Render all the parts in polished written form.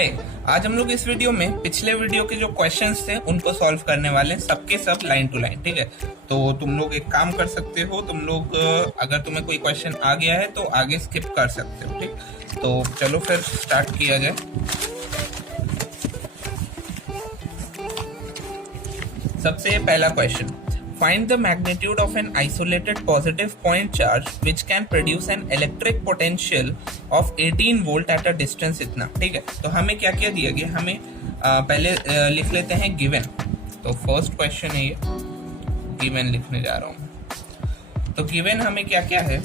हाय। आज हम लोग इस वीडियो में पिछले वीडियो के जो क्वेश्चंस थे उनको सॉल्व करने वाले हैं, सबके सब लाइन टू लाइन। ठीक है, तो तुम लोग एक काम कर सकते हो, तुम लोग अगर तुम्हें कोई क्वेश्चन आ गया है तो आगे स्किप कर सकते हो। ठीक, तो चलो फिर स्टार्ट किया जाए। सबसे पहला question, find the magnitude of an isolated positive point charge which can produce an electric potential of 18 volt at a distance इतना। ठीक है, तो हमें क्या क्या दिया गया, हमें पहले लिख लेते हैं गिवन। तो फर्स्ट क्वेश्चन है ये, गिवन लिखने जा रहा हूँ। तो गिवन हमें क्या क्या है,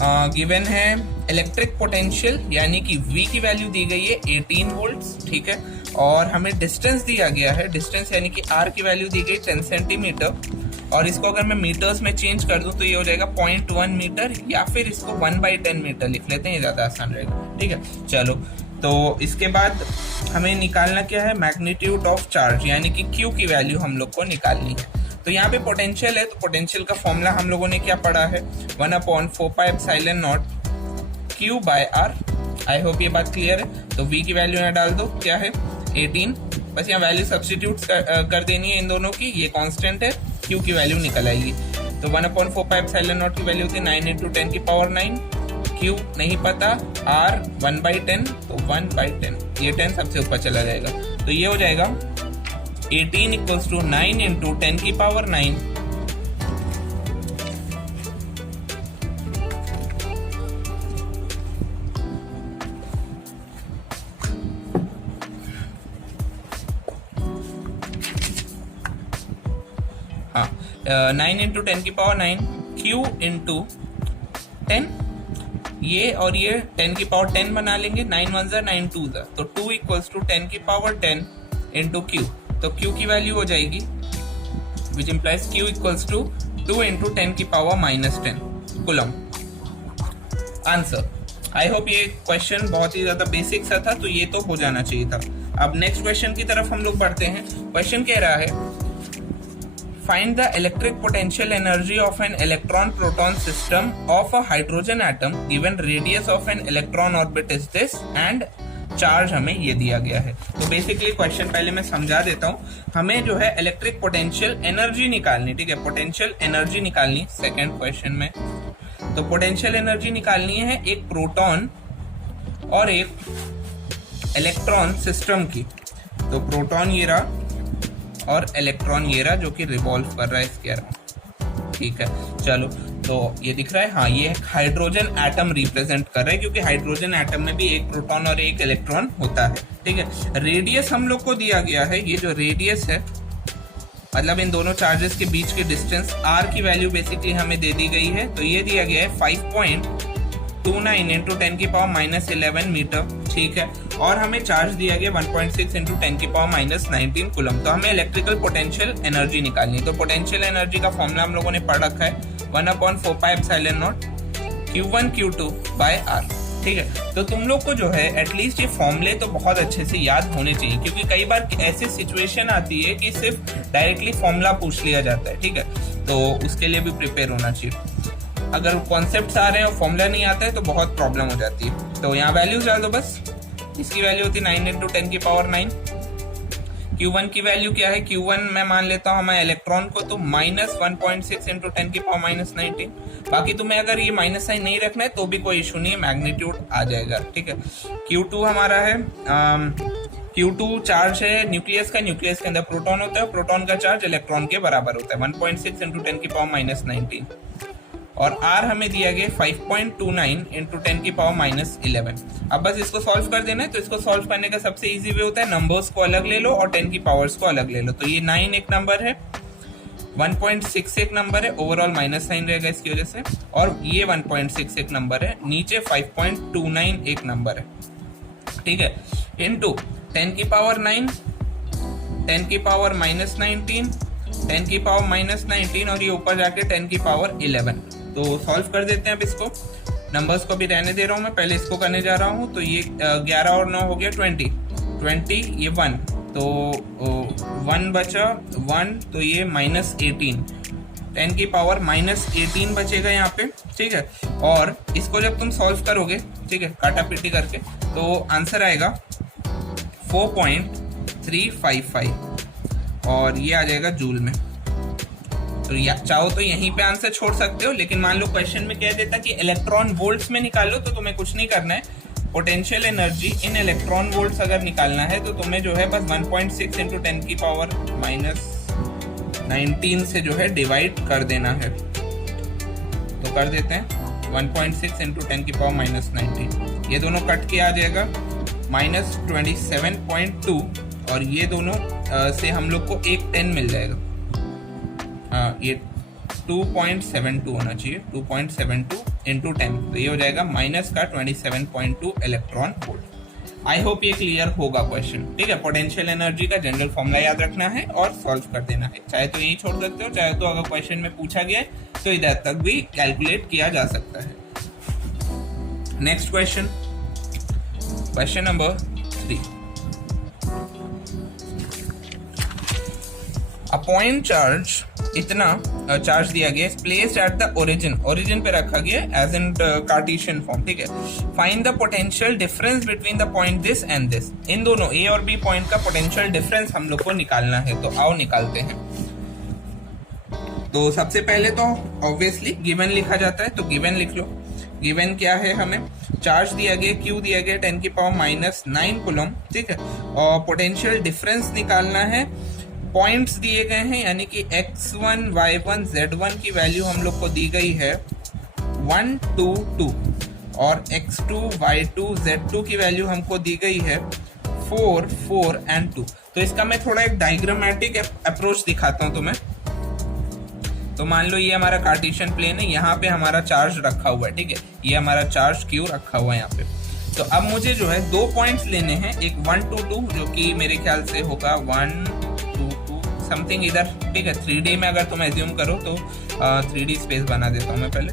गिवन है इलेक्ट्रिक पोटेंशियल यानी कि V की वैल्यू दी गई है 18 वोल्ट। ठीक है, और हमें डिस्टेंस दिया गया है, डिस्टेंस यानी कि R की वैल्यू दी गई 10 सेंटीमीटर, और इसको अगर मैं मीटर्स में चेंज कर दूं तो ये हो जाएगा 0.1 मीटर, या फिर इसको 1/10 मीटर लिख लेते हैं, ये ज़्यादा आसान रहेगा। ठीक है, चलो तो इसके बाद हमें निकालना क्या है, मैग्नीट्यूड ऑफ चार्ज यानी कि Q की वैल्यू हम लोग को निकालनी है। तो यहाँ पे पोटेंशियल है, तो पोटेंशियल का फॉर्मूला हम लोगों ने क्या पढ़ा है, 1/4πε0 Q/R। आई होप ये बात क्लियर है। तो V की वैल्यू यहाँ डाल दो, क्या है 18, बस यहाँ वैल्यू सब्स्टिट्यूट कर देनी है इन दोनों की, ये कांस्टेंट है, Q की वैल्यू निकल आएगी। तो 1/4πε0 की वैल्यू होती है 9 × 10⁹, Q नहीं पता, R 1/10, तो 1/10, ये 10 सबसे ऊपर चला जाएगा, तो ये हो जाएगा 18 = 9 × 10⁹। हाँ, 9 × 10⁹, Q × 10, ये और ये 10⁻10 बना लेंगे, 9 1 ज़ा 9 2 ज़ा, तो 2 = 10⁻10 × Q। तो Q की वैल्यू हो जाएगी which implies Q = 2 × 10⁻−10 coulomb. Answer. I hope ये क्वेश्चन बहुत ही ज्यादा बेसिक सा था, तो ये तो हो जाना चाहिए था। अब नेक्स्ट क्वेश्चन की तरफ हम लोग बढ़ते हैं। क्वेश्चन कह रहा है, find the electric potential energy of an electron proton system of a hydrogen atom given radius of an electron orbit is this and charge हमें ये दिया गया है। तो बेसिकली क्वेश्चन पहले मैं समझा देता हूँ। हमें जो है इलेक्ट्रिक पोटेंशियल एनर्जी निकालनी, ठीक है, पोटेंशियल एनर्जी निकालनी सेकंड क्वेश्चन में। तो पोटेंशियल एनर्जी निकालनी है एक प्रोटॉन और एक इलेक्ट्रॉन सिस्टम की। तो प्रोटॉन ये रहा और इलेक्ट्रॉन ये रहा जो कि रिवॉल्व कर रहा है इसके अराउंड। ठीक है, चलो तो ये दिख रहा है, हाँ ये हाइड्रोजन एटम रिप्रेजेंट कर रहा है, क्योंकि हाइड्रोजन एटम में भी एक प्रोटॉन और एक इलेक्ट्रॉन होता है। ठीक है, रेडियस हम लोग को दिया गया है, ये जो रेडियस है मतलब इन दोनों चार्जेस के बीच के डिस्टेंस, R की वैल्यू बेसिकली हमें दे दी गई है, तो ये दिया गया है 5.29 × 10⁻11 मीटर। ठीक है, और हमें चार्ज दिया गया 1.6 × 10⁻19 कूलम। तो हमें इलेक्ट्रिकल पोटेंशियल एनर्जी निकालनी है। तो पोटेंशियल एनर्जी का फॉर्मूला हम लोगों ने पढ़ रखा है, 1/4πε0 Q1 Q2/R। ठीक है, तो तुम लोग को जो है एटलीस्ट ये फॉर्मूले तो बहुत अच्छे से याद होने चाहिए, क्योंकि कई बार ऐसी सिचुएशन आती है कि सिर्फ डायरेक्टली फॉर्मूला पूछ लिया जाता है। ठीक है, तो उसके लिए भी प्रिपेयर होना चाहिए। अगर कॉन्सेप्ट्स आ रहे हैं और फॉर्मूला नहीं आता है तो बहुत प्रॉब्लम हो जाती है। तो यहाँ वैल्यूज डाल दो बस। इसकी वैल्यू होती है 9 × 10⁹। Q1 की वैल्यू क्या है, Q1 मैं मान लेता हूँ हमारे इलेक्ट्रॉन को, तो -1.6 × 10⁻19। बाकी तुम्हें अगर ये माइनस साइन नहीं रखना है तो भी कोई इशू नहीं है, मैग्नीट्यूड आ जाएगा। ठीक है, Q2 हमारा है, Q2 चार्ज है न्यूक्लियस का, न्यूक्लियस के अंदर प्रोटॉन होता है, प्रोटॉन का चार्ज इलेक्ट्रॉन के बराबर होता है 1.6 × 10⁻19। और R हमें दिया गया 5.29 × 10⁻11। अब बस इसको सॉल्व कर देना है। तो इसको सॉल्व करने का सबसे इजी वे होता है, नंबर्स को अलग ले लो और 10 की पावर्स को अलग ले लो। तो ये 9 एक नंबर है, 1.6 एक नंबर है, ओवरऑल माइनस साइन रहेगा इसकी वजह से, और ये 1.6 एक नंबर है, नीचे 5.29 एक नंबर है। ठीक है, इनटू 10⁻9, 10⁻−19, 10⁻−19 और ये ऊपर जाके 10⁻11। तो सॉल्व कर देते हैं। अब इसको नंबर्स को भी रहने दे रहा हूँ मैं, पहले इसको करने जा रहा हूँ। तो ये 11 और 9 हो गया 20, ये 1, तो 1 बचा 1, तो ये -18, 10 की पावर -18 बचेगा यहाँ पे, ठीक है। और इसको जब तुम सॉल्व करोगे, ठीक है, काटा पीटी करके, तो आंसर आएगा 4.355 और ये आ जाएगा जूल में। तो या चाहो तो यहीं पे आंसर छोड़ सकते हो, लेकिन मान लो क्वेश्चन में कह देता कि इलेक्ट्रॉन वोल्ट्स में निकालो, तो तुम्हें कुछ नहीं करना है। Potential energy in electron volts अगर निकालना है तो तुम्हें जो है बस 1.6 इंटू 10 की पावर -19 से जो है डिवाइड कर देना है। तो कर देते हैं 1.6 इंटू 10 की पावर -19, ये दोनों कट के आ जाएगा -27.2 और ये दोनों से हम लोग को एक 10 मिल जाएगा। ये 2.72 होना चाहिए, 2.72 इंटू 10, तो ये हो जाएगा माइनस का 27.2 इलेक्ट्रॉन वोल्ट। आई होप ये क्लियर होगा क्वेश्चन, ठीक है। पोटेंशियल एनर्जी का जनरल फॉर्मूला याद रखना है और सॉल्व कर देना है। चाहे तो यही छोड़ सकते हो, चाहे तो अगर क्वेश्चन में पूछा गया है तो इधर तक भी कैलकुलेट किया जा सकता है। Next question, question number 3। A point charge, इतना चार्ज दिया गया, प्लेस्ड एट द ओरिजिन पे रखा गया एज इन कार्टेशियन फॉर्म, ठीक है। Find the potential difference between the point this and this. इन दोनों ए और बी पॉइंट का पोटेंशियल डिफरेंस हम लोग को निकालना है, तो आओ निकालते हैं। तो सबसे पहले तो ऑब्वियसली गिवन लिखा जाता है, तो गिवन लिख लो। गिवन क्या है, हमें चार्ज दिया गया, क्यू दिया गया 10 की पावर -9 कूलम, ठीक है। और पोटेंशियल डिफरेंस निकालना है, पॉइंट्स दिए गए हैं, यानी कि x1, y1, z1 की वैल्यू हम लोग को दी गई है 1, 2, 2 और x2, y2, z2 की वैल्यू हमको दी गई है 4, 4 एंड 2। तो इसका मैं थोड़ा एक डायग्रामेटिक अप्रोच दिखाता हूं तुम्हें। तो मान लो ये हमारा कार्टेशियन प्लेन है, यहाँ पे हमारा चार्ज रखा हुआ है, ठीक है। ये हमारा चार्ज क्यू रखा हुआ है यहाँ पे। तो अब मुझे जो है दो पॉइंट्स लेने हैं, एक 1, 2, 2 जो कि मेरे ख्याल से होगा 1, 2, 2 समथिंग इधर, ठीक है। 3D में अगर तुम एज्यूम करो तो 3D स्पेस बना देता हूँ मैं पहले,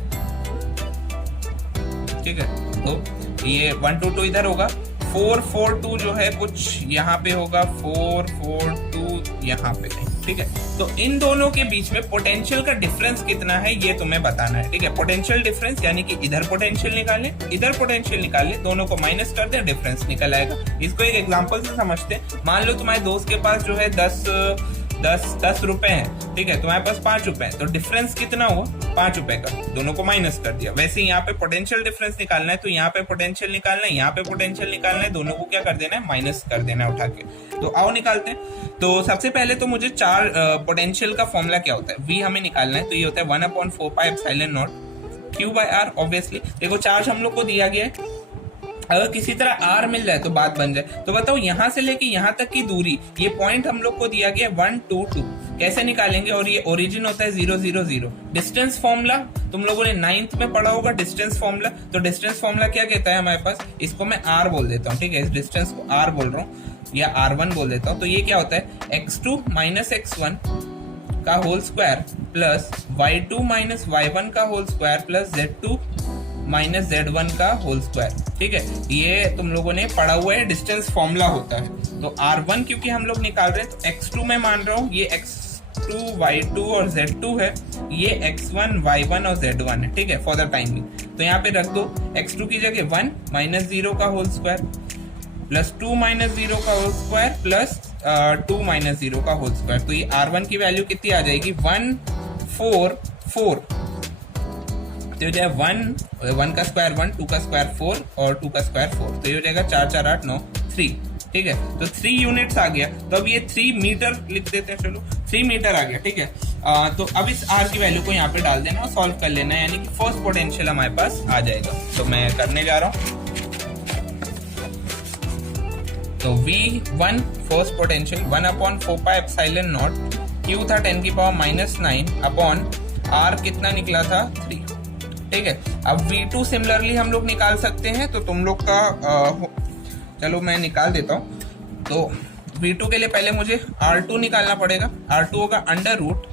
ठीक है। तो ये 1, 2, 2 इधर होगा, 4, 4, 2 जो है कुछ यहाँ पे होगा, 4, 4, 2 यहाँ पे, ठीक है। तो इन दोनों के बीच में पोटेंशियल का डिफरेंस कितना है ये तुम्हें बताना है, ठीक है। पोटेंशियल डिफरेंस यानी कि इधर पोटेंशियल निकाले, इधर पोटेंशियल निकाले, दोनों को माइनस कर दे, डिफरेंस निकल आएगा। इसको एक एग्जांपल से समझते हैं। मान लो तुम्हारे दोस्त के पास जो है 10 रुपए हैं, ठीक है। तुम्हारे पास 5 रुपए हैं, तो डिफरेंस कितना हुआ 5 रुपए का, दोनों को माइनस कर दिया। वैसे यहाँ पे पोटेंशियल डिफरेंस निकालना है, तो यहाँ पे पोटेंशियल निकालना है, यहाँ पे पोटेंशियल निकालना है, दोनों को क्या कर देना है, माइनस कर देना है उठा के। तो आओ निकालते हैं। तो सबसे पहले तो मुझे पोटेंशियल का फॉर्मूला क्या होता है, V हमें निकालना है। तो ये होता है 1/4πε0 Q/R। ऑब्वियसली देखो चार्ज हम लोग को दिया गया है, अगर किसी तरह R मिल जाए तो बात बन जाए। तो बताओ यहाँ से लेके यहाँ तक की दूरी, ये पॉइंट हम लोग को दिया गया 1, 2, 2, कैसे निकालेंगे। और ये ओरिजिन होता है 0, 0, 0। डिस्टेंस फॉर्मूला तुम लोगों ने 9th में पढ़ा होगा, डिस्टेंस फॉर्मूला। तो डिस्टेंस फॉर्मूला क्या कहता है हमारे पास, इसको मैं R बोल देता हूँ, ठीक है। इस डिस्टेंस को R बोल रहा हूँ या R1 बोल देता हूँ। तो ये क्या होता है, x2 माइनस x1 का whole square plus y2 minus y1 का whole square plus z2 minus z1 का होल स्क्वायर, ठीक है। ये तुम लोगों ने पढ़ा हुआ है, डिस्टेंस फॉर्मूला होता है। तो R1 क्योंकि हम लोग निकाल रहे हैं, तो x2 में मान रहा हूँ, ये x2, y2 और z2 है, ये x1, y1 और z1 है, ठीक है, फॉर द टाइमिंग। तो यहाँ पे रख दो, x2 की जगह 1 माइनस 0 का होल स्क्वायर प्लस 2 माइनस 0 का होल स्क्वायर प्लस 2 माइनस 0 का होल स्क्वायर। तो ये R1 की वैल्यू कितनी आ जाएगी, 1, 4, 4। तो हो जाए 1 का स्क्वायर 1, 2 का स्क्वायर 4 और 2 का स्क्वायर 4। तो ये हो जाएगा 4, 4, 8, 9, 3, ठीक है। तो 3 यूनिट्स आ गया। तो अब ये 3 मीटर लिख देते हैं, चलो 3 मीटर आ गया, ठीक है। तो अब इस R की वैल्यू को यहाँ पे डाल देना और सॉल्व कर लेना है, यानी कि फर्स्ट पोटेंशियल हमारे पास आ जाएगा। तो मैं करने जा रहा हूँ। तो V1 फर्स्ट पोटेंशियल 1/4πε0 Q था 10 की पावर -9 अपॉन R कितना निकला था 3, ठीक है। अब V2 सिमिलरली हम लोग निकाल सकते हैं। तो तुम लोग का चलो मैं निकाल देता हूँ। तो V2 के लिए पहले मुझे R2 निकालना पड़ेगा। R2 होगा अंडर रूट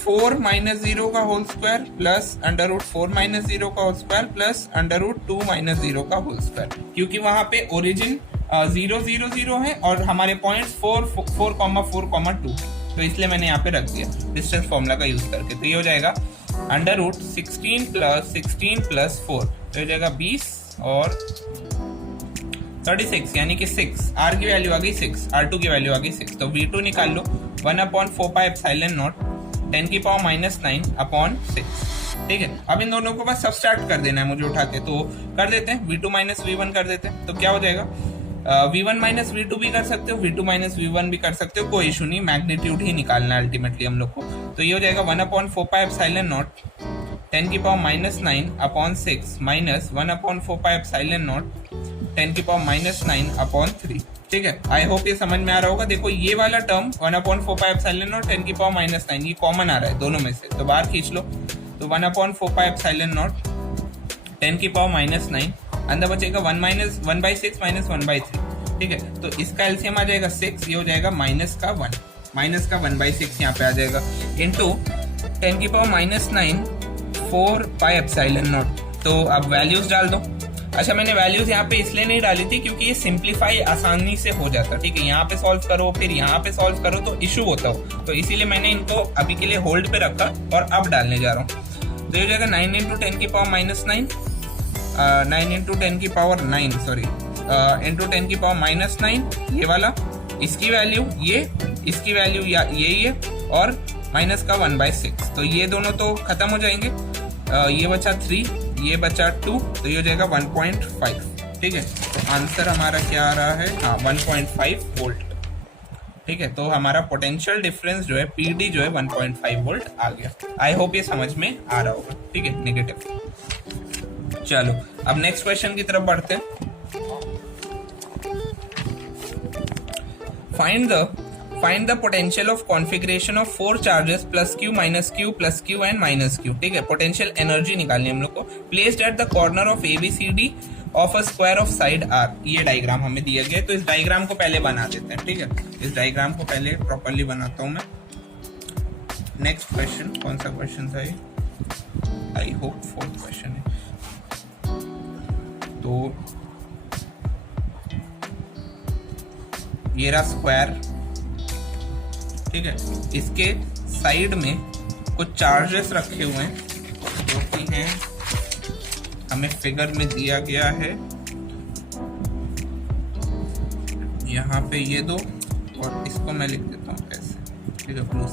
4 माइनस 0 का whole square plus under root 4 minus 0 का whole square plus under root 2 minus 0 का होल स्क्वायर, क्योंकि वहां पे ओरिजिन 0, 0, 0 है और हमारे पॉइंट्स 4, 4, 4, 2, तो इसलिए मैंने यहाँ पे रख दिया डिस्टेंस फॉर्मूला का यूज करके। तो ये हो जाएगा √16 + 16 + 4, तो हो जाएगा 20 और 36 यानी कि 6। R की वैल्यू आ गई 6, R2 की वैल्यू आ गई 6। तो V2 निकाल लो 1/4πε0 10⁻⁹/6। ठीक है, अब इन दोनों को बस सब्सट्रैक्ट कर देना है मुझे उठा के, तो कर देते हैं। V2 - V1 कर देते हैं, तो क्या हो जाएगा V1 - V2 भी कर सकते हो, V2 - V1 भी कर सकते हो, कोई इशू नहीं, मैग्नीट्यूड ही निकालना है अल्टीमेटली हम लोग को। तो ये हो जाएगा 1/4πε0 10⁻⁹/6 माइनस 1/4πε0 10⁻⁹/3। ठीक है, आई होप ये समझ में आ रहा होगा। देखो ये वाला टर्म 1/4πε0 10⁻⁹ ये कॉमन आ रहा है दोनों में से, तो बाहर खींच लो। तो 1/4πε0 10⁻⁹ अंदर बचेगा 1/6 - 1/3। ठीक है, तो इसका एलसीएम आ जाएगा 6, ये हो जाएगा -1 1/6 यहाँ पे आ जाएगा इंटू 10⁻⁹ 4πε0। तो अब वैल्यूज डाल दो। अच्छा, मैंने वैल्यूज यहाँ पे इसलिए नहीं डाली थी क्योंकि ये सिंप्लीफाई आसानी से हो जाता। ठीक है, यहाँ पे सॉल्व करो फिर यहाँ पे सॉल्व करो तो इशू होता हो, तो इसीलिए मैंने इनको अभी के लिए होल्ड पे रखा और अब डालने जा रहा हूँ। तो ये हो जाएगा 9 × 10⁻⁹ 9 × 10⁻⁹ सॉरी इंटू 10⁻⁹ ये वाला, इसकी वैल्यू ये, इसकी वैल्यू यही है और माइनस का 1/6। तो ये दोनों तो खत्म हो जाएंगे, ये बचा 3, ये बचा 2, तो ये हो जाएगा 1.5। ठीक है, तो आंसर हमारा क्या आ रहा है, हाँ 1.5 वोल्ट। ठीक है, तो हमारा पोटेंशियल डिफरेंस जो है PD जो है 1.5 वोल्ट आ गया। आई होप ये समझ में आ रहा होगा। ठीक है, नेगेटिव। चलो अब नेक्स्ट क्वेश्चन की तरफ बढ़ते हैं। Find the potential of configuration of 4 charges +Q -Q +Q and -Q। ठीक है, पोटेंशियल एनर्जी निकालनी है हम लोग को। Placed at the corner of ABCD of a square of side R। ये डायग्राम हमें दिया गया है, तो इस डायग्राम को पहले बना देते हैं। ठीक है, इस डायग्राम को पहले प्रॉपर्ली बनाता हूं मैं। नेक्स्ट क्वेश्चन कौन सा क्वेश्चन था ये, आई होप 4th क्वेश्चन है। तो ये रहा स्क्वायर। ठीक है, इसके साइड में कुछ चार्जेस रखे हुए हैं जो कि हैं हमें फिगर में दिया गया है। यहाँ पे ये दो और इसको मैं लिख देता हूँ ऐसे। ठीक है, प्लस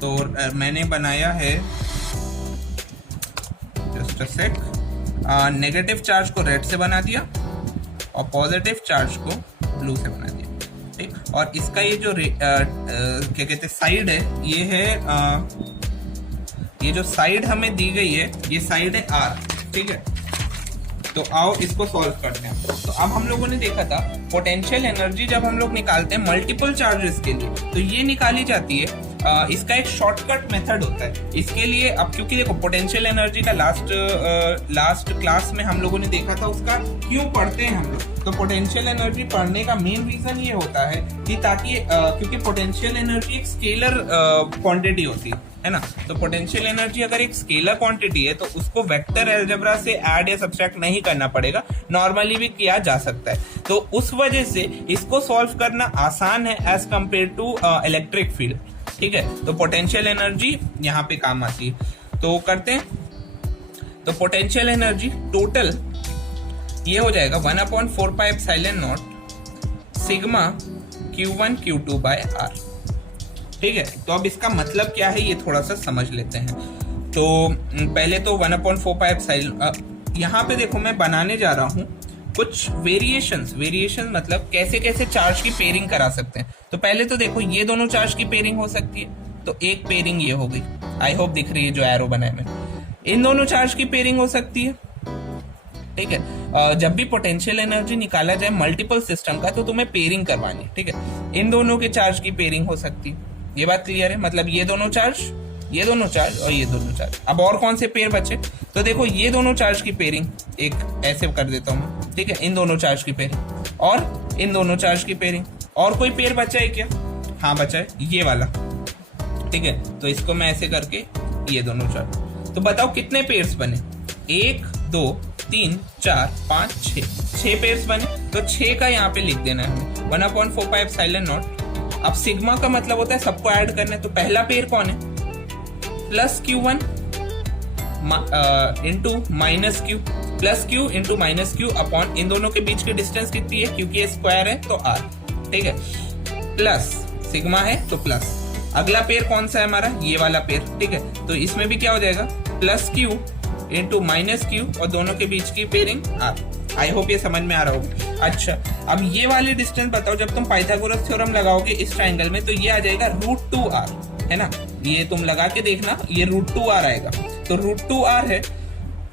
तो मैंने बनाया है, just a sec, negative charge को रेड से बना दिया और पॉजिटिव चार्ज को ब्लू से बना दिया। ठीक, और इसका ये जो क्या कहते हैं साइड है, ये है ये जो साइड हमें दी गई है ये साइड है R। ठीक है, तो आओ इसको सॉल्व करते हैं। तो अब हम लोगों ने देखा था पोटेंशियल एनर्जी जब हम लोग निकालते हैं मल्टीपल चार्जेस के लिए तो ये निकाली जाती है, इसका एक शॉर्टकट मेथड होता है इसके लिए। अब क्योंकि देखो पोटेंशियल एनर्जी का लास्ट क्लास में हम लोगों ने देखा था उसका क्यों पढ़ते हैं हम लोग, तो पोटेंशियल एनर्जी पढ़ने का मेन रीजन ये होता है कि ताकि क्योंकि पोटेंशियल एनर्जी एक स्केलर क्वांटिटी होती है ना, तो पोटेंशियल एनर्जी अगर एक स्केलर क्वांटिटी है तो उसको वेक्टर अलजेब्रा से ऐड या सब्ट्रैक्ट नहीं करना पड़ेगा, नॉर्मली भी किया जा सकता है। तो उस वजह से इसको सॉल्व करना आसान है as compare to electric field. ठीक है, तो पोटेंशियल एनर्जी यहाँ पे काम आती है, तो करते हैं। तो पोटेंशियल एनर्जी टोटल ये हो जाएगा 1/4πε0 sigma Q1 Q2 by R। ठीक है, तो अब इसका मतलब क्या है ये थोड़ा सा समझ लेते हैं। तो पहले तो 1/4πε यहाँ पे देखो मैं बनाने जा रहा हूँ कुछ वेरिएशन मतलब कैसे कैसे चार्ज की पेयरिंग करा सकते हैं। तो पहले तो देखो ये दोनों चार्ज की पेयरिंग हो सकती है, तो एक पेयरिंग ये हो गई, आई होप दिख रही है जो एरो बनाया मैंने। इन दोनों चार्ज की पेयरिंग हो सकती है। ठीक है, जब भी पोटेंशियल एनर्जी निकाला जाए मल्टीपल सिस्टम का तो तुम्हें पेयरिंग करवानी है। ठीक है, इन दोनों के चार्ज की पेयरिंग हो सकती है, ये बात क्लियर है, मतलब ये दोनों चार्ज और ये दोनों चार्ज। अब और कौन से पेयर बचे, तो देखो ये दोनों चार्ज की पेयरिंग एक ऐसे कर देता हूँ। ठीक है, इन दोनों चार्ज की पेयरिंग और इन दोनों चार्ज की पेयरिंग। और कोई पेयर बचा है क्या, हाँ बचा है ये वाला। ठीक है, तो इसको मैं ऐसे करके ये दोनों चार्ज, तो बताओ कितने पेयर्स बने, 1 2 3 4 5 6 पेयर्स बने। तो 6 का यहाँ पे लिख देना है हमें 1/4πε0 अब सिग्मा का मतलब होता है सबको ऐड करना है, तो पहला पेयर कौन है, plus Q1 into minus Q, plus Q into minus Q upon इन दोनों के बीच की डिस्टेंस कितनी है, क्योंकि ये स्क्वायर है तो आर, ठीक है, प्लस सिग्मा है तो प्लस। अगला पेयर कौन सा है हमारा, ये वाला पेयर, ठीक है, तो इसमें भी क्या हो जाएगा, plus Q into minus Q और दोनों के बीच की पेयरिंग आर। आई होप ये समझ में आ रहा होगा। अच्छा, अब ये वाली डिस्टेंस बताओ, जब तुम पाइथागोरस थ्योरम लगाओगे इस ट्राइंगल में तो ये आ जाएगा √2r, है ना, ये तुम लगा के देखना, ये √2r आएगा, तो √2r है,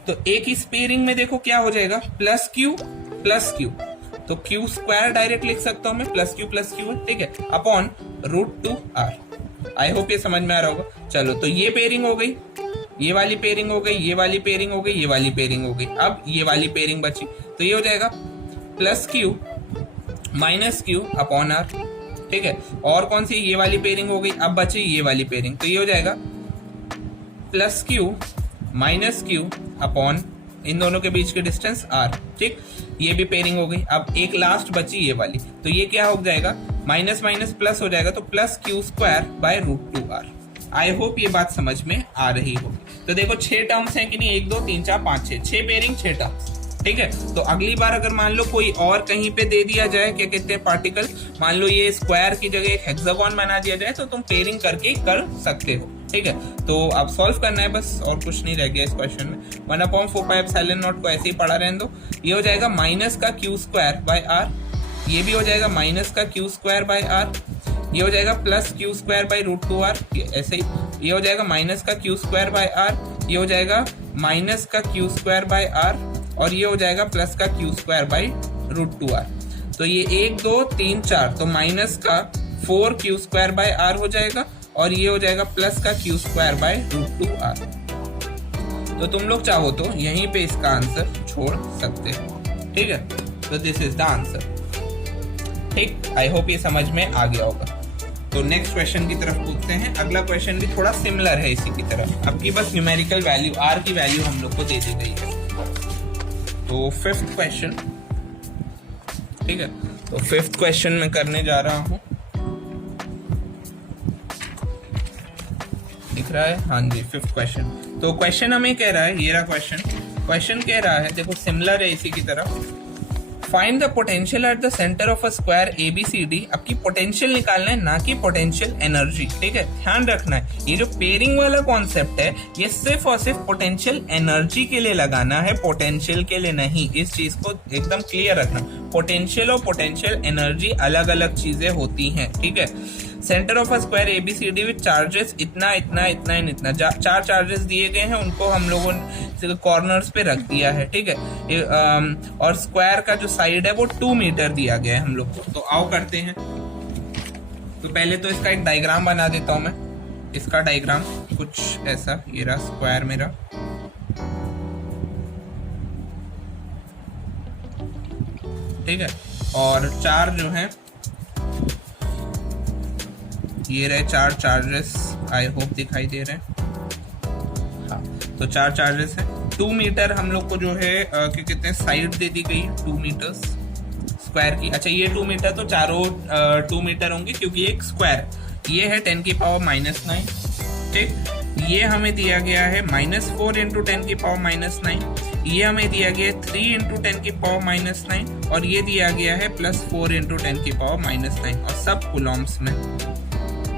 तो एक इस पेयरिंग में देखो क्या हो जाएगा, प्लस क्यू, तो क्यू स्क्वायर डायरेक्ट लिख सकता हूं मैं, प्लस क्यू, ठीक है, अपॉन √2r। आई होप ये समझ में आ रहा होगा। चलो, तो ये पेयरिंग हो गई, ये वाली पेयरिंग हो गई, ये वाली पेयरिंग हो गई, ये वाली पेयरिंग हो गई, अब ये वाली पेयरिंग बची, तो ये हो जाएगा plus Q minus Q upon R, ठीक है, और कौन सी, ये वाली पेयरिंग हो गई, अब बची ये वाली पेयरिंग, तो ये हो जाएगा plus Q minus Q upon इन दोनों के बीच की डिस्टेंस आर, ठीक, ये भी पेयरिंग हो गई। अब एक लास्ट बची ये वाली, तो ये क्या हो जाएगा, माइनस माइनस प्लस हो जाएगा, तो plus Q square by √2r। I hope ये बात समझ में आ रही होगी। तो देखो 6 टर्म्स हैं कि नहीं, 1 2 3 4 5 6 पेयरिंग 6 टर्म्स, ठीक है। तो अगली बार अगर मान लो कोई और कहीं पे दे दिया जाए, क्या कहते हैं, पार्टिकल, मान लो ये स्क्वायर की जगह एक हेक्सागोन बना दिया जाए, तो तुम पेयरिंग करके कर सकते हो, ठीक है। तो अब सॉल्व करना है बस, और कुछ नहीं रह गया इस क्वेश्चन में। 1/4πε0 को ऐसे ही पढ़ा रहने दो। ये हो जाएगा माइनस का क्यू स्क्वायर बाय आर, ये भी हो जाएगा माइनस का क्यू स्क्वायर बाय आर, ये हो जाएगा plus Q square by √2r, ऐसे ही, ये हो जाएगा माइनस का क्यू स्क्वायर बाय आर, ये हो जाएगा माइनस का क्यू स्क्वायर बाय आर, और ये हो जाएगा प्लस का क्यू स्क्वायर बाय √2r। तो ये 1 2 3 4, तो माइनस का 4 क्यू स्क्वायर बाय आर हो जाएगा, और ये हो जाएगा प्लस का क्यू स्क्वायर बाय √2r। तो तुम लोग चाहो तो यहीं पे इसका आंसर छोड़ सकते हो, ठीक है। तो दिस इज द आंसर, ठीक। आई होप ये समझ में आ गया होगा। तो नेक्स्ट क्वेश्चन की तरफ पूछते हैं। अगला क्वेश्चन भी थोड़ा सिमिलर है इसी की तरफ, आपकी बस न्यूमेरिकल वैल्यू आर की वैल्यू हम लोग को दे दी गई है। तो 5th क्वेश्चन, ठीक है, तो 5th क्वेश्चन में करने जा रहा हूं, दिख रहा है, हाँ जी 5th क्वेश्चन। तो क्वेश्चन हमें कह रहा है, ये रहा क्वेश्चन कह रहा है, देखो सिमिलर है इसी की तरफ, find the potential at the centre of a square ABCD। आपकी पोटेंशियल निकालना है, ना कि पोटेंशियल एनर्जी, ठीक है, ध्यान रखना है। ये जो पेयरिंग वाला कॉन्सेप्ट है, ये सिर्फ और सिर्फ पोटेंशियल एनर्जी के लिए लगाना है, पोटेंशियल के लिए नहीं। इस चीज को एकदम क्लियर रखना, पोटेंशियल और पोटेंशियल एनर्जी अलग अलग चीजें होती हैं, ठीक है। Centre of a square ABCD with charges इतना इतना इतना इतना, 4 चार्जेस दिए गए हैं, उनको हम लोगों ने कॉर्नर्स पे रख दिया है, ठीक है। और स्क्वायर का जो साइड है वो 2 मीटर दिया गया है हम लोग को। तो आओ करते हैं। तो पहले तो इसका एक डायग्राम बना देता हूं मैं। इसका डायग्राम कुछ ऐसा, ये रहा स्क्वायर मेरा, ठीक है, और 4 जो है ये रहे 4 चार्जेस, आई होप दिखाई दे रहे हैं, हाँ। तो 4 चार्जेस है, 2 मीटर हम लोग को जो है क्या कहते हैं, साइड दे दी गई है 2 मीटर्स स्क्वायर की। अच्छा, ये 2 मीटर तो चारों 2 मीटर होंगे, क्योंकि एक स्क्वायर, ये है 10⁻⁻⁹, ठीक। ये हमें दिया गया है -4 × 10⁻⁹, ये हमें दिया गया है 3 × 10⁻⁹, और ये दिया गया है +4 × 10⁻⁹, और सब कूलम्स में,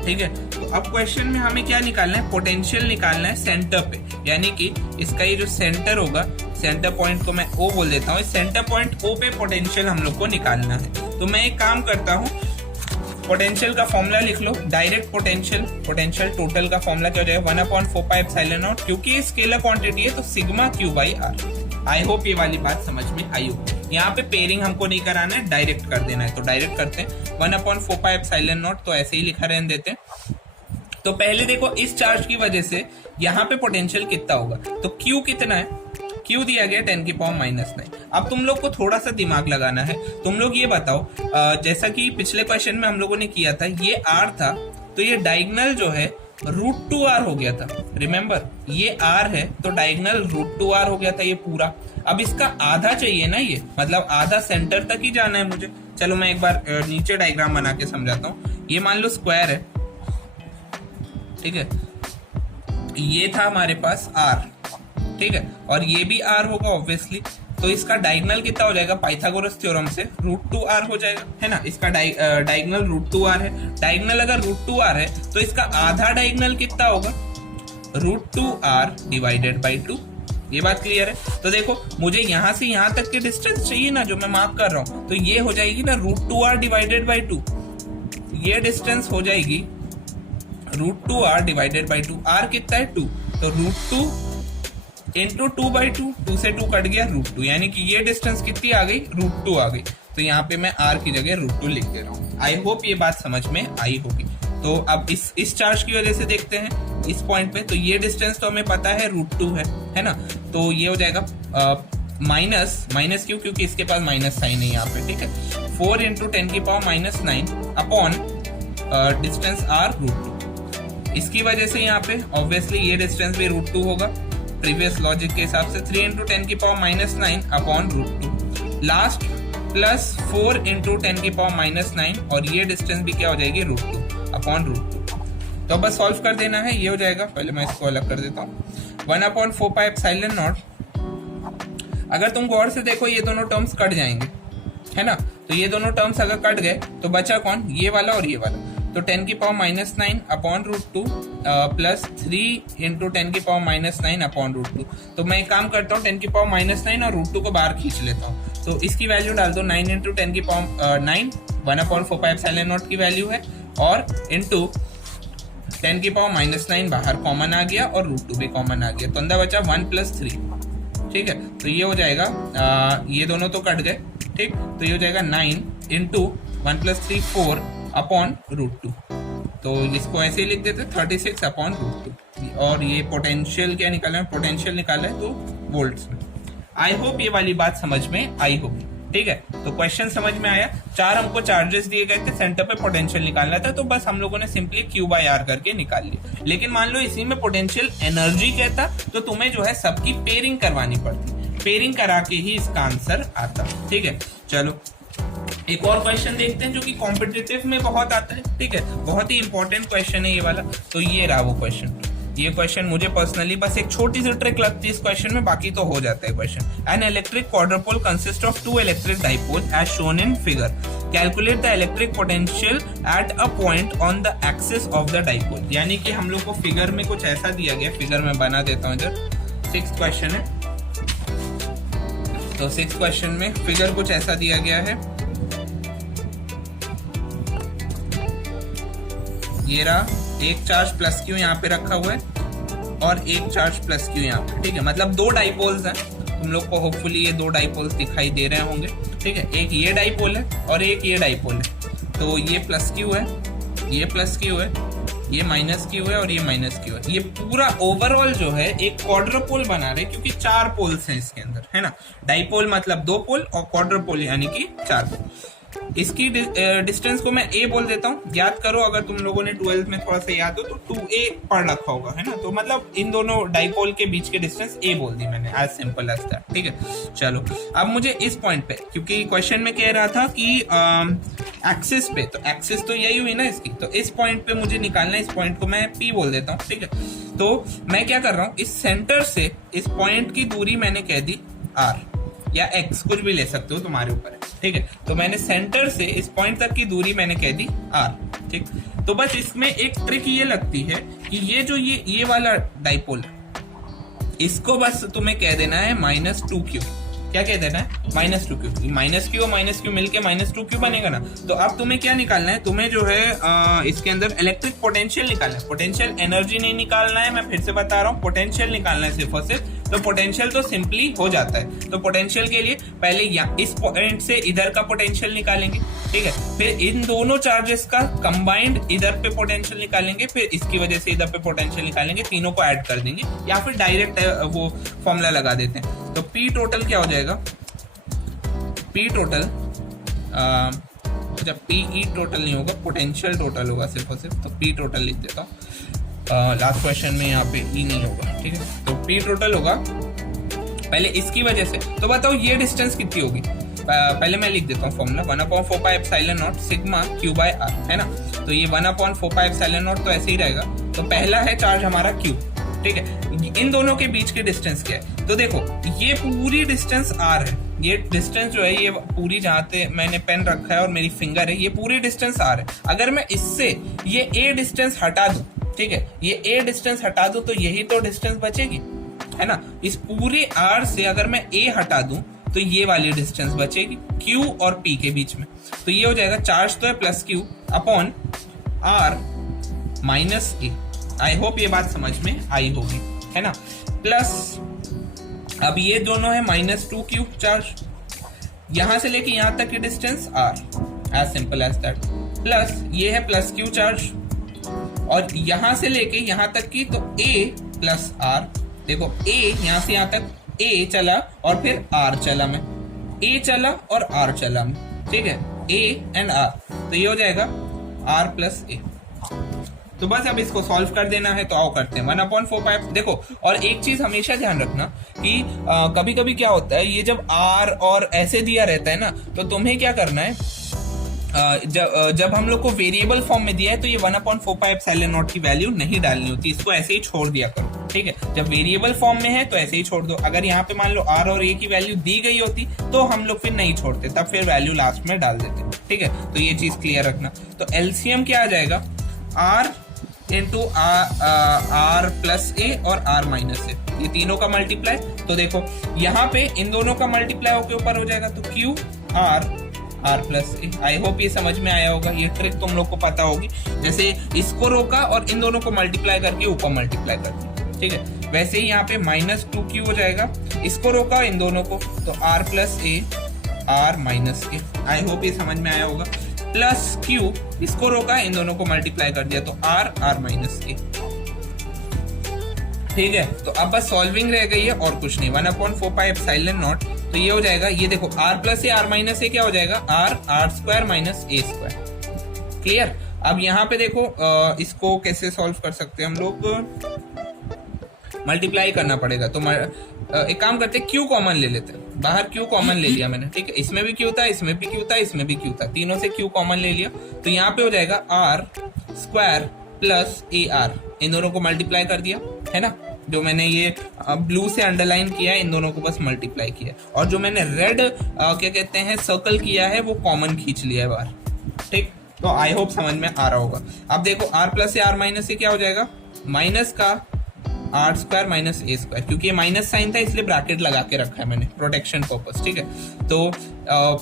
ठीक है। तो अब क्वेश्चन में हमें क्या निकालना है, पोटेंशियल निकालना है सेंटर पे, यानी कि इसका ये जो सेंटर होगा, सेंटर पॉइंट को मैं O बोल देता हूँ, इस सेंटर पॉइंट O पे पोटेंशियल हम लोग को निकालना है। तो मैं एक काम करता हूँ, पोटेंशियल का फॉर्मूला लिख लो, डायरेक्ट पोटेंशियल टोटल का फॉर्मूला क्या हो जाएगा, 1/4πε0, क्योंकि स्केलर क्वांटिटी है तो सिग्मा Q/R। आई होप ये वाली बात समझ में आई हो। यहाँ पे पेयरिंग हमको नहीं कराना है, डायरेक्ट कर देना है, तो डायरेक्ट करते हैं 1/4πε0, तो ऐसे ही लिखा रहने देते हैं। तो पहले देखो, इस चार्ज की वजह से यहाँ पे पोटेंशियल कितना होगा, तो Q कितना है, Q दिया गया 10⁻⁹। अब तुम लोग को थोड़ा सा दिमाग लगाना है, तुम लोग ये बताओ, जैसा कि पिछले क्वेश्चन में हम लोगों ने किया था, ये R था, तो ये डायगोनल जो है √2r हो गया था, रिमेम्बर, ये r है तो डायगोनल √2r हो गया था ये पूरा। अब इसका आधा चाहिए ना, ये मतलब आधा सेंटर तक ही जाना है मुझे। चलो मैं एक बार नीचे डायग्राम बना के समझाता हूँ। ये मान लो स्क्वायर है, ठीक है, ये था हमारे पास r, ठीक है, और ये भी r होगा ऑब्वियसली। तो इसका डायगोनल कितना हो जाएगा पाइथागोरस थ्योरम से, √2r हो जाएगा, है ना। इसका डायगोनल √2r है। डायगोनल अगर √2r है तो इसका आधा डायगोनल कितना होगा, √2r डिवाइडेड बाई 2। ये बात क्लियर है। तो देखो मुझे यहां से यहां तक की डिस्टेंस चाहिए ना, जो मैं मार्क कर रहा हूं, तो ये हो जाएगी ना √2r डिवाइडेड बाई 2। ये डिस्टेंस हो जाएगी √2r डिवाइडेड बाई 2। r कितना है 2, तो √2 इंटू 2/2, 2 से 2 कट गया √2, यानी कि ये डिस्टेंस कितनी आ गई, √2 आ गई। तो यहाँ पे मैं r की जगह √2 लिख दे रहा हूँ। आई होप ये बात समझ में आई होगी। तो अब इस चार्ज की वजह से देखते हैं इस पॉइंट पे, तो ये डिस्टेंस तो हमें पता है √2 है ना। तो ये हो जाएगा माइनस क्यों, क्योंकि इसके पास माइनस साइन है यहाँ पे, ठीक है। 4 इंटू 10⁻⁹ अपॉन डिस्टेंस r √2। इसकी वजह से यहाँ पे ऑब्वियसली ये डिस्टेंस भी √2 होगा प्रीवियस लॉजिक के हिसाब से। 3 into 10⁻⁹ upon √2 last plus 4 into 10⁻⁹, और ये डिस्टेंस भी क्या हो जाएगी √2 अपॉन √2। तो बस सॉल्व कर देना है। ये हो जाएगा, पहले मैं इसको अलग कर देता हूँ, 1/4πε0। अगर तुम गौर से देखो ये दोनों टर्म्स कट जाएंगे, है ना। तो ये दोनों टर्म्स अगर कट गए तो बचा कौन, ये वाला और ये वाला। तो 10⁻⁹ अपॉन √2 प्लस 3 इंटू 10⁻⁹ अपॉन √2। तो मैं एक काम करता हूँ, 10⁻⁹ और √2 को बाहर खींच लेता हूँ। तो इसकी वैल्यू डाल दो, 9 इंटू 10⁹ 1/4πε0 की वैल्यू है, और इंटू 10⁻⁹ बाहर कॉमन आ गया और √2 भी कॉमन आ गया, तो अंदर बचा 1 + 3, ठीक है। तो ये हो जाएगा, ये दोनों तो कट गए, ठीक। तो ये हो जाएगा 9 इंटू 1 + 3 4 अपॉन √2। तो इसको ऐसे ही लिख देते 36 अपॉन √2। और ये पोटेंशियल क्या निकाला है, पोटेंशियल निकाला है तो वोल्ट्स में। आई होप ये वाली बात समझ में आई होगी, ठीक है। तो क्वेश्चन समझ में आया। 4 हमको चार्जेस दिए गए थे, सेंटर पे पोटेंशियल निकालना था, तो बस हम लोगों ने सिंपली Q/R करके निकाल लिया। लेकिन मान लो इसी में पोटेंशियल एनर्जी कहता तो तुम्हें जो है सबकी पेयरिंग करवानी पड़ती, पेयरिंग करा के ही इसका आंसर आता, ठीक है। चलो एक और क्वेश्चन देखते हैं जो कि कॉम्पिटिटिव में बहुत आता है, ठीक है। बहुत ही इंपॉर्टेंट क्वेश्चन है ये वाला। तो ये रहा वो क्वेश्चन। ये क्वेश्चन मुझे पर्सनली बस एक छोटी सी ट्रिक लगती है इस क्वेश्चन में, बाकी तो हो जाता है question. An electric quadrupole consist of 2 electric dipole as shown in figure, calculate the electric potential at a point on the axis of the dipole. यानी कि हम लोग को फिगर में कुछ ऐसा दिया गया, फिगर में बना देता हूँ इधर, 6th क्वेश्चन है। तो 6th क्वेश्चन में फिगर कुछ ऐसा दिया गया है, ये रहा, एक चार्ज प्लस क्यू यहाँ पे रखा हुआ है और एक चार्ज प्लस क्यू यहाँ पे, ठीक है। मतलब 2 डाइपोल्स हैं, तुम लोग को होपफुली ये 2 डाइपोल्स दिखाई दे रहे होंगे, ठीक है। एक ये डाइपोल है और एक ये डाइपोल है। तो ये प्लस क्यू है, ये प्लस क्यू है, ये माइनस क्यू है और ये माइनस क्यू है। ये पूरा ओवरऑल जो है एक क्वाड्रपोल बना रहे, क्योंकि 4 पोल्स हैं इसके अंदर, है ना। डाइपोल मतलब 2 पोल और क्वाड्रपोल यानी कि 4 पोल। इसकी डिस्टेंस को मैं a बोल देता हूँ। याद करो, अगर तुम लोगों ने 12th में थोड़ा सा याद हो तो 2a पढ़ रखा होगा, है ना। तो मतलब इन दोनों डाइपोल के बीच के डिस्टेंस a बोल दी मैंने, एज सिंपल एज दैट, ठीक है। चलो अब मुझे इस पॉइंट पे, क्योंकि क्वेश्चन में कह रहा था कि एक्सिस पे, तो एक्सिस तो यही हुई ना इसकी, तो इस पॉइंट पे मुझे निकालना है। इस पॉइंट को मैं p बोल देता हूँ, ठीक है। तो मैं क्या कर रहा हूँ, इस सेंटर से इस पॉइंट की दूरी मैंने कह दी r या x, कुछ भी ले सकते हो, तुम्हारे ऊपर है, ठीक है। तो मैंने सेंटर से इस पॉइंट तक की दूरी मैंने कह दी r, ठीक। तो बस इसमें एक ट्रिक ये लगती है कि ये जो ये वाला डाइपोल, इसको बस तुम्हें कह देना है -2q। क्या कह देना है, -2q। माइनस क्यू और माइनस क्यू मिलके -2q बनेगा ना। तो अब तुम्हें क्या निकालना है, तुम्हें जो है इसके अंदर इलेक्ट्रिक पोटेंशियल निकालना है। पोटेंशियल एनर्जी नहीं निकालना है, मैं फिर से बता रहा हूँ, पोटेंशियल निकालना है सिर्फ और सिर्फ। तो पोटेंशियल तो सिंपली हो जाता है। तो पोटेंशियल के लिए पहले इस पॉइंट से इधर का पोटेंशियल निकालेंगे, ठीक है। फिर इन दोनों चार्जेस का कंबाइंड इधर पे पोटेंशियल निकालेंगे, फिर इसकी वजह से इधर पे पोटेंशियल निकालेंगे, तीनों को ऐड कर देंगे, या फिर डायरेक्ट वो फॉर्मूला लगा देते हैं। तो P टोटल क्या हो जाएगा, P टोटल जब PE टोटल नहीं होगा, पोटेंशियल टोटल होगा सिर्फ और सिर्फ। तो P टोटल लिख देता हूँ, लास्ट क्वेश्चन में यहाँ पे E नहीं होगा, ठीक है। तो P टोटल होगा पहले इसकी वजह से। तो बताओ ये डिस्टेंस कितनी होगी, पहले मैं लिख देता हूँ formula 1/4πε0 sigma q by r, है ना। तो ये 1/4πε0 तो ऐसे ही रहेगा। तो पहला है चार्ज हमारा q, ठीक है। इन दोनों के बीच की डिस्टेंस क्या है, तो देखो ये पूरी डिस्टेंस r है, ये डिस्टेंस जो है ये पूरी, जहाँ पे मैंने पेन रखा है और मेरी फिंगर है, ये पूरी डिस्टेंस r है। अगर मैं इससे ये a डिस्टेंस हटा दूं, ठीक है, ये a डिस्टेंस हटा दूं तो यही तो डिस्टेंस बचेगी, है ना। इस पूरे r से अगर मैं a हटा दूं तो ये वाली डिस्टेंस बचेगी q और p के बीच में। तो ये हो जाएगा चार्ज तो है plus q upon r minus a। I hope ये बात समझ में आई होगी, है ना। प्लस अब ये दोनों है -2q चार्ज, यहां से लेके यहां तक की distance r, as simple as that. Plus ये है प्लस q चार्ज, और यहां से लेके यहां तक की तो a प्लस r। देखो a यहां से यहां तक a चला और फिर r चला, मैं a चला और r चला मैं, ठीक है, a एंड r। तो ये हो जाएगा r प्लस a। तो बस अब इसको सॉल्व कर देना है, तो आओ करते हैं 1/4π। देखो और एक चीज हमेशा ध्यान रखना कि कभी कभी क्या होता है, ये जब r और ऐसे दिया रहता है ना, तो तुम्हें क्या करना है, जब हम लोग को वेरिएबल फॉर्म में दिया है तो ये 1/4πε0 की वैल्यू नहीं डालनी होती, इसको ऐसे ही छोड़ दिया करो, ठीक है। जब वेरिएबल फॉर्म में है तो ऐसे ही छोड़ दो। अगर यहाँ पे मान लो r और a की वैल्यू दी गई होती तो हम लोग फिर नहीं छोड़ते, तब फिर वैल्यू लास्ट में डाल देते, ठीक है। तो ये चीज क्लियर रखना। तो एलसीएम क्या आ जाएगा, r into r plus a और r माइनस a, ये तीनों का मल्टीप्लाई। तो देखो यहाँ पे इन दोनों का मल्टीप्लाई होके ऊपर हो जाएगा, तो q r plus a। I hope ये समझ में आया होगा, ये ट्रिक तुम लोग को पता होगी। जैसे इसको रोका और इन दोनों को मल्टीप्लाई करके ऊपर मल्टीप्लाई कर दिया, ठीक है। वैसे ही यहाँ पे -2q हो जाएगा, इसको रोका इन दोनों को, तो r plus a r minus a। I hope ये समझ में आया होगा। प्लस q, इसको रोका इन दोनों को मल्टीप्लाई कर दिया, तो r माइनस a, ठीक है। तो अब बस सॉल्विंग रह गई है और कुछ नहीं। 1/4πε0, तो ये हो जाएगा, ये देखो r plus a r minus a क्या हो जाएगा, r square minus a square. Clear. अब यहाँ पे देखो इसको कैसे सॉल्व कर सकते हैं हम लोग, मल्टीप्लाई करना पड़ेगा। तो एक काम करते हैं, q कॉमन ले लेते हैं, बाहर q कॉमन ले लिया मैंने, ठीक है। इसमें भी q था, इसमें भी q था, इसमें भी q था, तीनों से q कॉमन ले लिया। तो यहाँ पे हो जाएगा r स्क्वायर प्लस ar, इन दोनों को मल्टीप्लाई कर दिया, है ना। जो मैंने ये ब्लू से अंडरलाइन किया है, इन दोनों को बस मल्टीप्लाई किया, और जो मैंने रेड क्या कहते हैं सर्कल किया है वो कॉमन खींच लिया है बाहर, ठीक। तो आई होप समझ में आ रहा होगा। अब देखो r plus a r minus a क्या हो जाएगा, माइनस का r square minus a square, क्योंकि ये माइनस साइन था इसलिए ब्रैकेट लगा के रखा है मैंने प्रोटेक्शन पर्पस, ठीक है। तो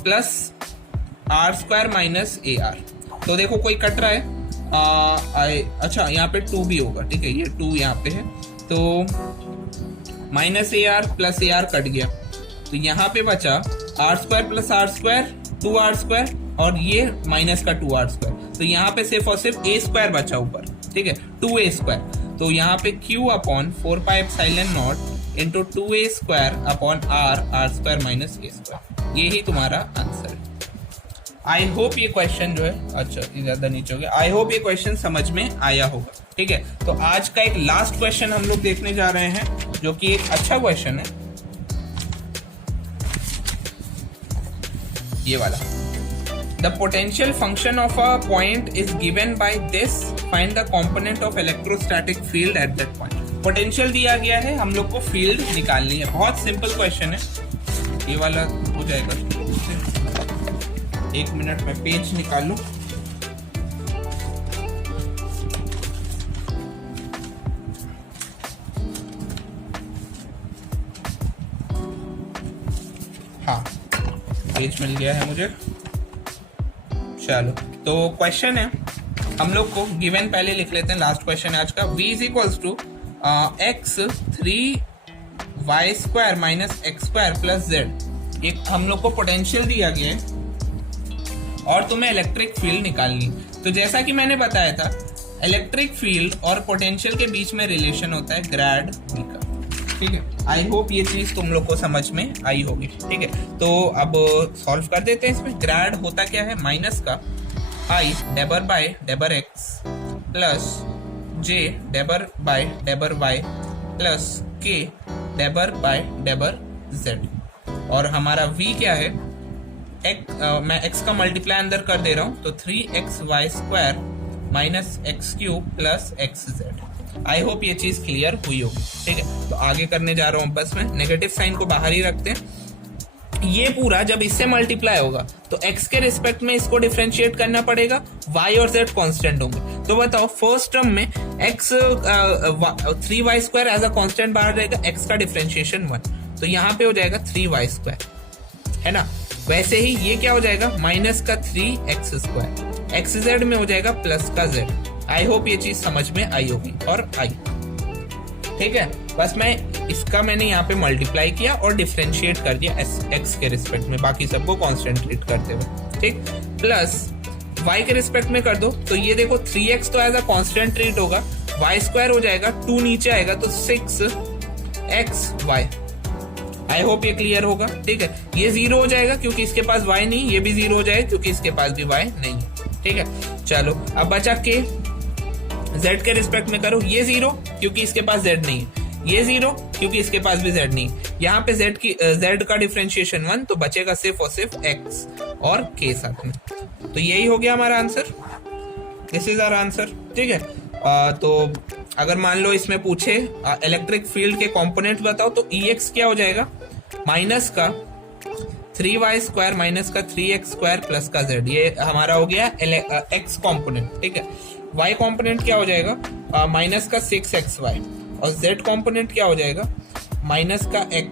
plus r square minus ar। तो देखो कोई कट रहा है, अच्छा यहाँ पे 2 भी होगा, ठीक है, ये 2 यहाँ पे है, तो minus ar plus ar cut गया, तो यहाँ पे बचा r square plus r square 2r square, और ये माइनस का 2r स्क्वायर। तो यहाँ पे सिर्फ और सिर्फ a स्क्वायर बचा ऊपर, ठीक है, 2a स्क्वायर। तो यहाँ पे q upon 4πε0 into 2a square upon r square minus a square, ये ही तुम्हारा आंसर है। आई होप ये क्वेश्चन जो है, अच्छा ये ज्यादा नीचे हो गया, आई होप ये क्वेश्चन समझ में आया होगा, ठीक है। तो आज का एक लास्ट क्वेश्चन हम लोग देखने जा रहे हैं, जो कि एक अच्छा क्वेश्चन है, ये वाला। The potential function of a point is given by this. Find the component of electrostatic field at that point. Potential दिया गया है, हम लोग को फील्ड निकालनी है। बहुत सिंपल क्वेश्चन है, ये वाला हो जाएगा। एक मिनट में पेज निकालूं। हाँ, पेज मिल गया है मुझे। चलो, तो क्वेश्चन है हम लोग को गिवन, पहले लिख लेते हैं, लास्ट क्वेश्चन है आज का। v is equals to x 3y square minus X square plus Z. एक हम लोग को पोटेंशियल दिया गया है और तुम्हें इलेक्ट्रिक फील्ड निकालनी। तो जैसा कि मैंने बताया था, इलेक्ट्रिक फील्ड और पोटेंशियल के बीच में रिलेशन होता है ग्रेड v का, ठीक है। आई होप ये चीज तुम लोग को समझ में आई होगी, ठीक है। तो अब सॉल्व कर देते हैं इसमें। ग्रेड होता क्या है, माइनस का आई डेबर बाय डेबर एक्स प्लस जे डेबर बाय डेबर वाई प्लस के डेबर बाय डेबर जेड, और हमारा v क्या है, मैं x का मल्टीप्लाई अंदर कर दे रहा हूं, तो 3xy² minus x cube plus xz। I hope ये चीज क्लियर हुई होगी। ठीक है, तो आगे करने जा रहा हूं। बस में नेगेटिव साइन को बाहर ही रखते हैं। ये पूरा जब इससे मल्टीप्लाई होगा तो x के रिस्पेक्ट में इसको डिफरेंशिएट करना पड़ेगा, y और z कांस्टेंट होंगे। तो बताओ फर्स्ट टर्म में x 3y² as a constant बाहर रहेगा, x का डिफरेंशिएशन 1, तो यहाँ पे हो जाएगा 3y², है ना। वैसे ही ये क्या हो जाएगा, माइनस का 3x², xz में हो जाएगा प्लस का z। आई होप ये चीज समझ में आई होगी और आई। ठीक है, बस मैंने यहाँ पे मल्टीप्लाई किया और डिफरेंशिएट कर दिया x के रिस्पेक्ट में, बाकी सबको कॉन्सेंट्रेट करते हुए। ठीक, प्लस y के रिस्पेक्ट में कर दो, तो ये देखो 3x तो एज अ कांस्टेंट ट्रीट होगा, y² हो जाएगा, 2 नीचे आएगा तो 6xy। आई होप ये क्लियर होगा। ठीक है, ये 0 हो जाएगा क्योंकि इसके पास y नहीं, ये भी 0 हो जाएगा क्योंकि इसके पास भी y नहीं। ठीक है, चलो अब बचा के z के रिस्पेक्ट में करो, ये 0 क्योंकि इसके पास z नहीं है, ये 0 क्योंकि इसके पास भी z नहीं है। यहाँ पे z का डिफरेंशिएशन 1, तो बचेगा सिर्फ और सिर्फ x और k साथ में। तो यही हो गया हमारा answer, this is our answer. ठीक है, तो अगर मान लो इसमें पूछे इलेक्ट्रिक फील्ड के कंपोनेंट बताओ, तो Ex क्या हो जाएगा, माइनस का 3y² माइनस का 3x² प्लस का z। ये हमारा हो गया x कंपोनेंट। ठीक है, y कंपोनेंट क्या हो जाएगा, माइनस का 6xy, और z कंपोनेंट क्या हो जाएगा, माइनस का x।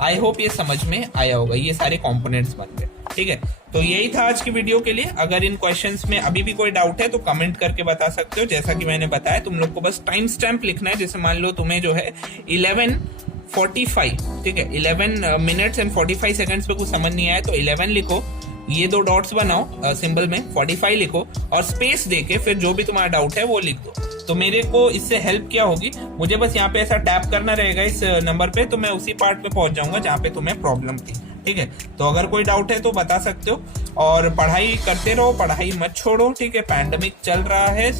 आई होप ये समझ में आया होगा, ये सारे कंपोनेंट्स बन गए। ठीक है, तो यही था आज की वीडियो के लिए। अगर इन क्वेश्चंस में अभी भी कोई डाउट है तो कमेंट करके बता सकते हो। जैसा कि मैंने बताया, तुम लोग को बस टाइम स्टैम्प लिखना है। जैसे मान लो तुम्हें जो है 11:45, ठीक है, 11 मिनट्स एंड 45 सेकंड्स पे कुछ समझ नहीं आया तो 11 लिखो, ये 2 डॉट्स बनाओ सिंबल में, 45 लिखो और स्पेस देके फिर जो भी तुम्हारा डाउट है वो लिख दो। तो मेरे को इससे हेल्प क्या होगी, मुझे बस यहाँ पे ऐसा टैप करना रहेगा इस नंबर पे, तो मैं उसी पार्ट पे पहुंच जाऊंगा जहाँ पे तुम्हें प्रॉब्लम थी। ठीक है, तो अगर कोई डाउट है तो बता सकते हो, और पढ़ाई करते रहो, पढ़ाई मत छोड़ो। ठीक है, पैंडेमिक चल रहा है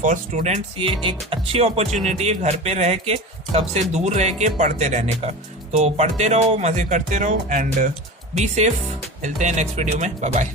फॉर स्टूडेंट्स, ये एक अच्छी अपॉर्चुनिटी है घर पे रह के, सबसे दूर रह के पढ़ते रहने का। तो पढ़ते रहो, मजे करते रहो एंड बी सेफ। मिलते हैं नेक्स्ट वीडियो में, बाय बाय।